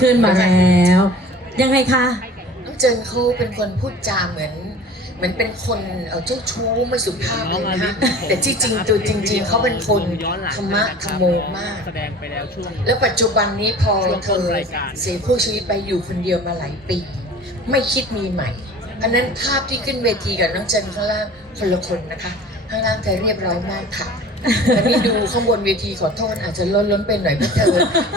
ขึ้นมาแล้ว ยังไงคะน้องเจนเขาเป็นคนพูดจาเหมือนเหมือนเป็นคนเอ่อเจ้าชู้ไม่สุภาพเลยนะคะแต่ที่จริงตัวจริง ๆเขาเป็นคนธรรมะธรรมโมมากแสดงไปแล้วช่วงแล้วปัจจุบันนี้พอช่วงเธต้นอรายการเสียคู่ชีวิตไปอยู่คนเดียวมาหลายปี ไม่คิดมีใหม่ อันนั้นภาพที่ขึ้นเวทีกับน้องเจนข้างล่างคนละคนนะคะ ข้างล่างเธอเรียบร้อยมากค่ะ แต่นี่ดูข้างบนเวทีขอโทษอาจจะล้นล้นๆไปหน่อยเพราะเธอ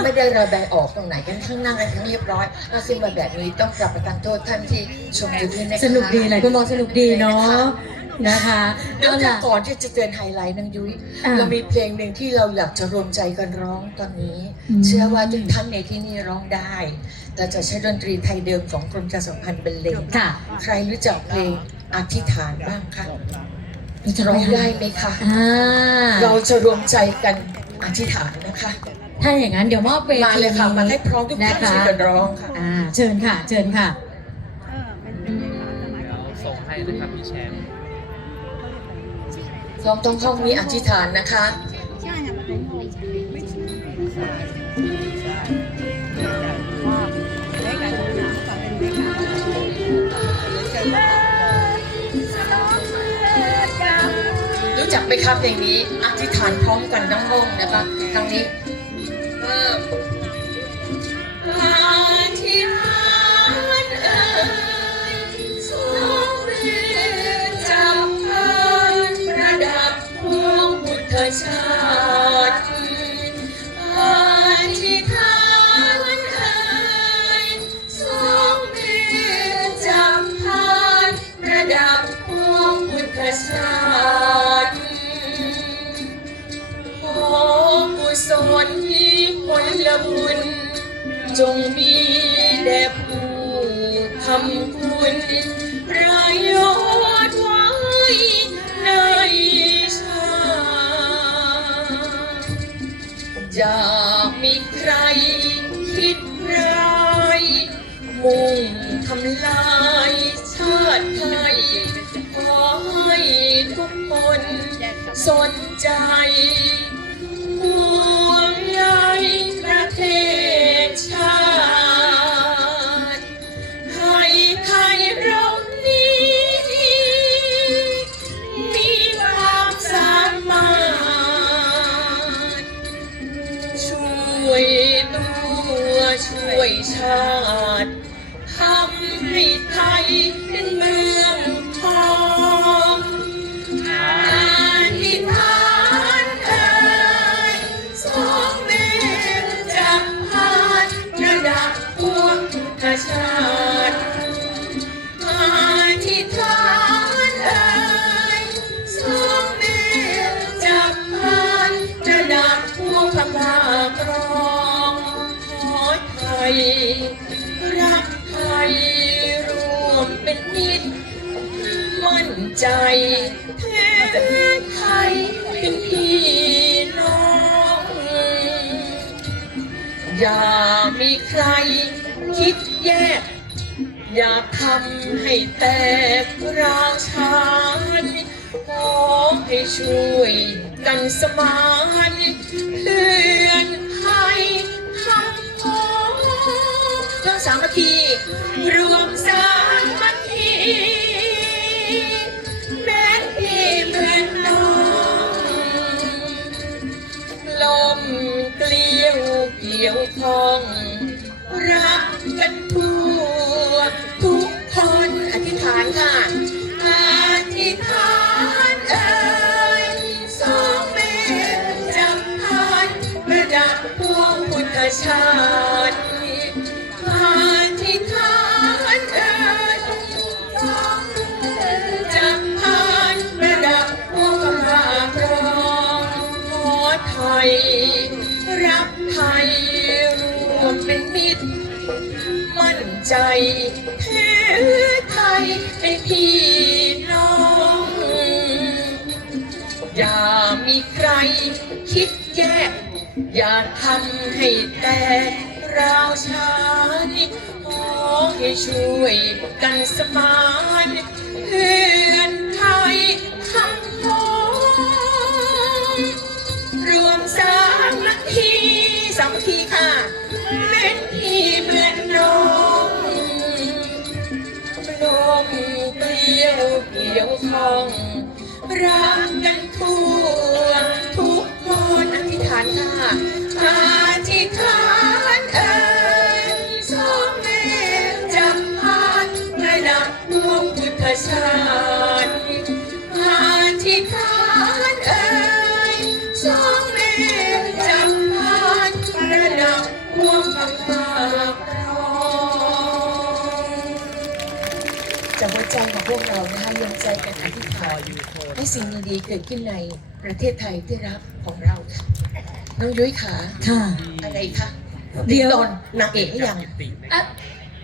ไม่ได้ระบายออกตรงไหนกันข้างหน้ากันทั้งเรียบร้อยถ้าขึ้นมาแบบนี้ต้องกลับประทานโทษท่านที่ชมอยู่ด้วยนะคะสนุกดีหลายคนบอกสนุกดีเนาะนะคะเดี๋ยวเอาแต่ล่ะก่อนที่จะเตือนไฮไลท์นางยุ้ยอ่าเรามีเพลงหนึ่งที่เราอยากจะรวมใจกันร้องตอนนี้อืมเชื่อว่าทุกท่านในที่นี่ร้องได้เราจะใช้ดนตรีไทยเดิมของกรมการสัมพันธ์บรรเลงค่ะใครรู้จักเพลงอธิษฐานบ้างคะ ร้องได้ไหมคะ อ่าเราจะรวมใจกันอธิษฐานนะคะ ถ้าอย่างนั้นเดี๋ยวมอบเวทีมาเลยค่ะ มาให้พร้อมทุกท่านนะคะช่วยกันร้องค่ะ อ่าเชิญค่ะ เชิญค่ะเดี๋ยวส่งให้นะครับพี่แชมป์พร้อมต้องห้องนี้อธิษฐานนะคะ ไหมครับอย่างนี้อธิษฐานพร้อมกันทั้งห้องนะคะทางนี้เอออธิ จงมีแด่ผู้ทำคุณประโยชน์ไว้ในชาติอย่ามีใครคิดร้ายมุ่งทำลายชาติไทยขอให้ทุกคนสนใจ ช่วยชาติทำให้ไทย รักไทยรวมเป็นมิตรมั่นใจแท้ไทยเป็นพี่น้อง อย่ามีใครคิดแยก อย่าทำให้แตกราชานขอให้ช่วยกันสมาน รวมสามัคคีแม้พี่เหมือนน้องลมเกลียวเกี่ยวทอง รักกันทั่วทุกคนอธิษฐานค่ะอธิษฐานเอ่ยสองมือจับพานประดับพวงพุทธชา นใจแท้ไทยให้พี่น้อง อย่ามีใครคิดแยก อย่าทำให้แตกราวชาติขอให้ช่วยกันสมานเพื่อ มเกลียวเกลียวทองรักกันทั่วทุกคนอธิษฐานค่ะอธิษฐาน ใจของพวกเรานะคะรวมใจกันอธิษฐานให้สิ่งดีๆเกิดขึ้นในประเทศไทยที่รักของเราค่ะน้องยุ้ยขาค่ะ อะไรคะเดี๋ยวตอนนางเอกหรือยัง อะ